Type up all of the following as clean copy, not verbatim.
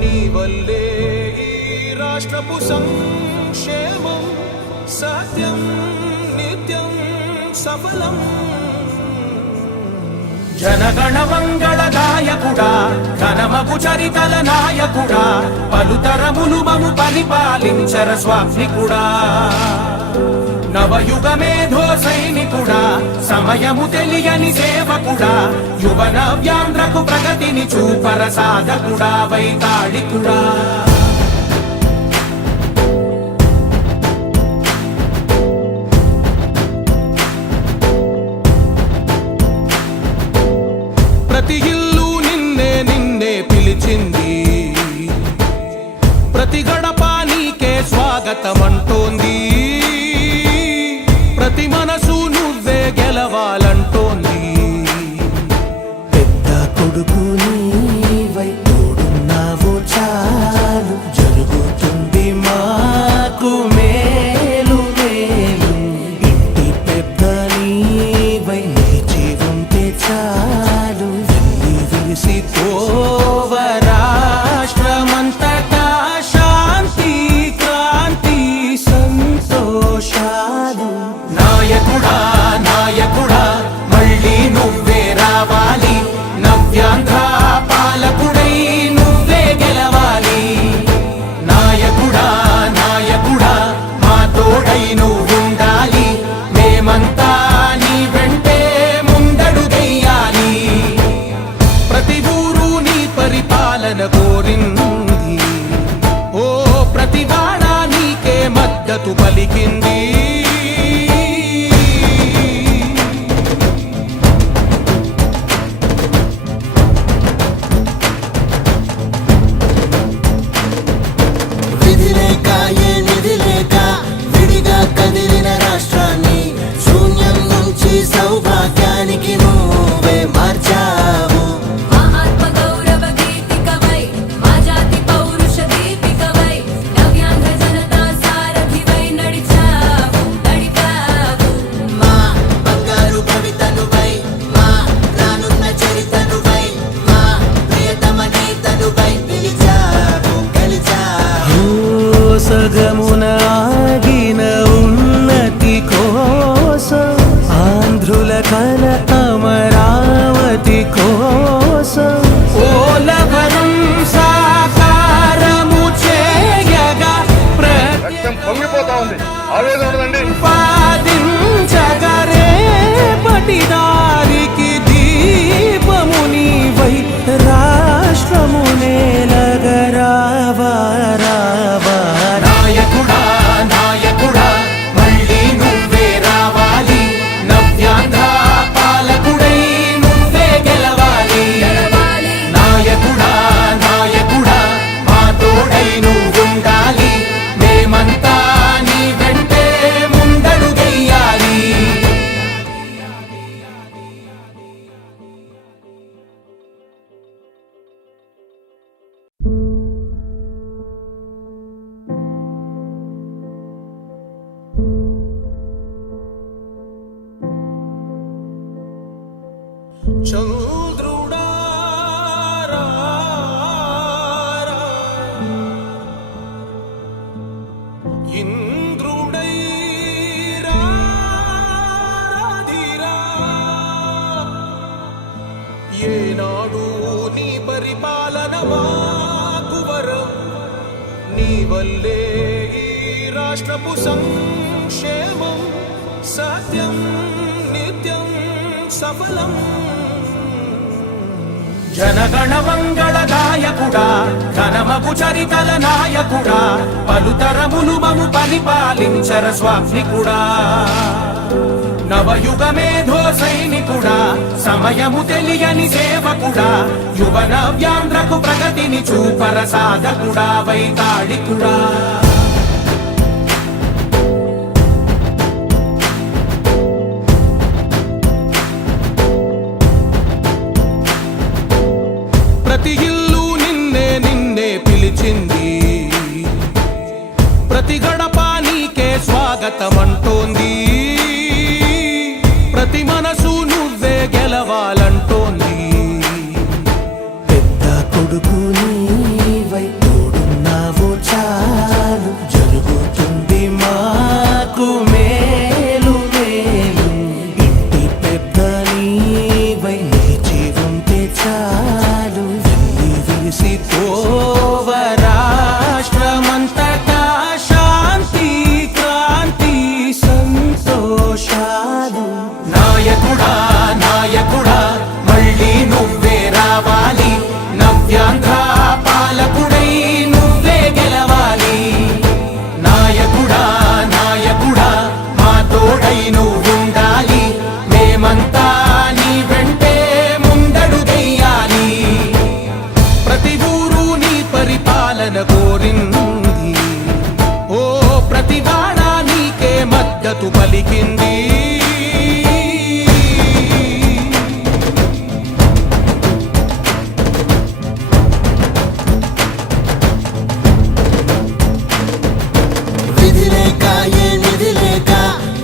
నీ వల్లే ఈ రాష్ట్రపు సంక్షేమం సత్యం నిత్యం సఫలం. జనగణ మంగళ గాయకుడా ఘనమగు చరితల నాయకుడా పలుతరములు మము పరిపాలించర స్వామికుడా. నవయుగ మేధో సైనికుడా సమయము తెలియని సేవకుడా యువన వ్యాంధ్రకు ప్రగతిని చూపర సాధకుడా వైతాళికుడా. ప్రతి ఇల్లు నిన్నే నిన్నే పిలిచింది, ప్రతి గడప నీకే స్వాగతమంటోంది, ప్రతి మనసు నువ్వే గెలవాలంటోంది. పెద్ద కొడుకు నీవై తోడున్నావు చాలు జరుగుతుంది మాకు మేలు మేలు. ఇంటి పెద్ద నీవై నిలిచి ఉంటే చాలు వెళ్ళి విరిసి పోవ రాష్ట్రమంతటా శాంతి క్రాంతి సంతోషాలు. నాయకుడా నాయకుడా మళ్ళీ నువ్వే రావాలి, నవ్యాంధ్ర పాలకుడై నువ్వే గెలవాలి. నాయకుడా నాయకుడా మా తోడై నువ్వుండాలి, మేమంతా నీ వెంటే ముందడుగెయ్యాలి. ప్రతి ఊరు నీ పరిపాలన కోరింది, ఓ ప్రతి వాడ నీకే మద్దతు పలికింది. విధి లేక ఏ నిధి లేక విడిగా కదిలిన రాష్ట్రాన్ని శూన్యం నుంచి సౌభాగ్యానికి నువ్వే మార్చావు. మా ఆత్మ గౌరవ గీతికవై మా జాతి పౌరుష దీపికవై నవ్యాంధ్ర జనతా సారథివై నడిచావు నడిపావు. మా బంగారు భవితనువై మా రానున్న చరితనువై మా ప్రియతమ నేతనువై పిలిచావు గెలిచావు. సగమున ఆగిన ఉన్నతి కోసం ఆంధ్రుల కల అమరావతి కోసం ఓలవరం సాకారము చేయగా రక్తం పొంగిపోతా ఉంది, ఆవేదన ఉండదండి. ప్రతిపాదించగరే పటిదారికి దీపము నీవై రాష్ట్రము నేలగరావా రావా. నాయకుడా నాయకుడా మళ్ళీ నువ్వే రావాలి, నవ్యాంధ్ర పాలకుడై నువ్వే గెలవాలి. నాయకుడా నాయకుడా మా తోడై నువ్వుండాలి, మేమంతా నీ వెంటే ముందడుగెయ్యాలి. చంద్రుడా రా రా, ఇంద్రుడై రాధిరా. ఏనాడు నీ పరిపాలన మాకు వరం, నీ వల్లే ఈ రాష్ట్రపు సంక్షేమం సత్యం నిత్యం సఫలం. జనగణ మంగళ గాయకుడా ఘనమగు చరితల నాయకుడా పలుతరములు మము పరిపాలించర స్వామికుడా. నవయుగ మేధో సైనికుడా సమయము తెలియని సేవకుడా యువన వ్యాంధ్రకు ప్రగతిని చూపర సాధకుడా వైతాళికుడా. ప్రతి ఇల్లు నిన్నే నిన్నే పిలిచింది, ప్రతి గడప నీకే స్వాగతమంటోంది, ప్రతి మనసు నువ్వే గెలవాలంటోంది. పెద్ద కొడుకు నీవై మురిసిపోవ రాష్ట్రమంతటా శాంతి క్రాంతి సంతోషాలు. నాయకుడా నాయకుడా మళ్ళీ నువ్వే రావాలి, నవ్యాంధ్ర పాలకుడై నువ్వే గెలవాలి. నాయకుడా నాయకుడా మా తోడై నువ్వుండాలి, మేమంతా నీ వెంటే ముందడుగెయ్యాలి. ప్రతి ఊరు నీ పరిపాలన కోరింది, ఓ ప్రతివాడ నీకే మద్దతు పలికింది. విధి లేక ఏ నిధి లేక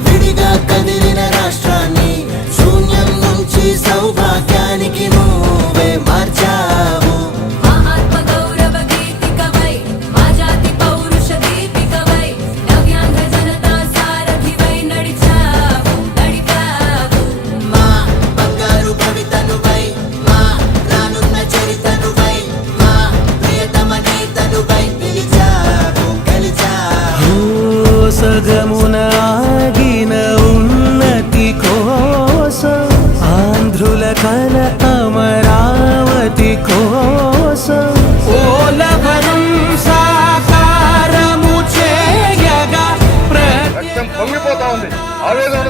విడిగా కదిలిన రాష్ట్రాన్ని శూన్యం నుంచి సౌభాగ్యానికి నువ్వే మార్చావు. మా ఆత్మ గౌరవ గీతికవై మా జాతి పౌరుష దీపికవై నవ్యాంధ్ర జనతా సారథివై నడిచావు నడిపావు. మా బంగారు భవితనువై మా రానున్న చరితనువై మా ప్రియతమ నేతనువై పిలిచావు గెలిచావు. సగమున ఆగిన ఉన్నతి కోసం, ఆంధ్రుల కల అమరావతి కోసం, ఓలవరం సాకారము చేయగా రక్తం పొంగిపోతా ఉంది, ఆవేదన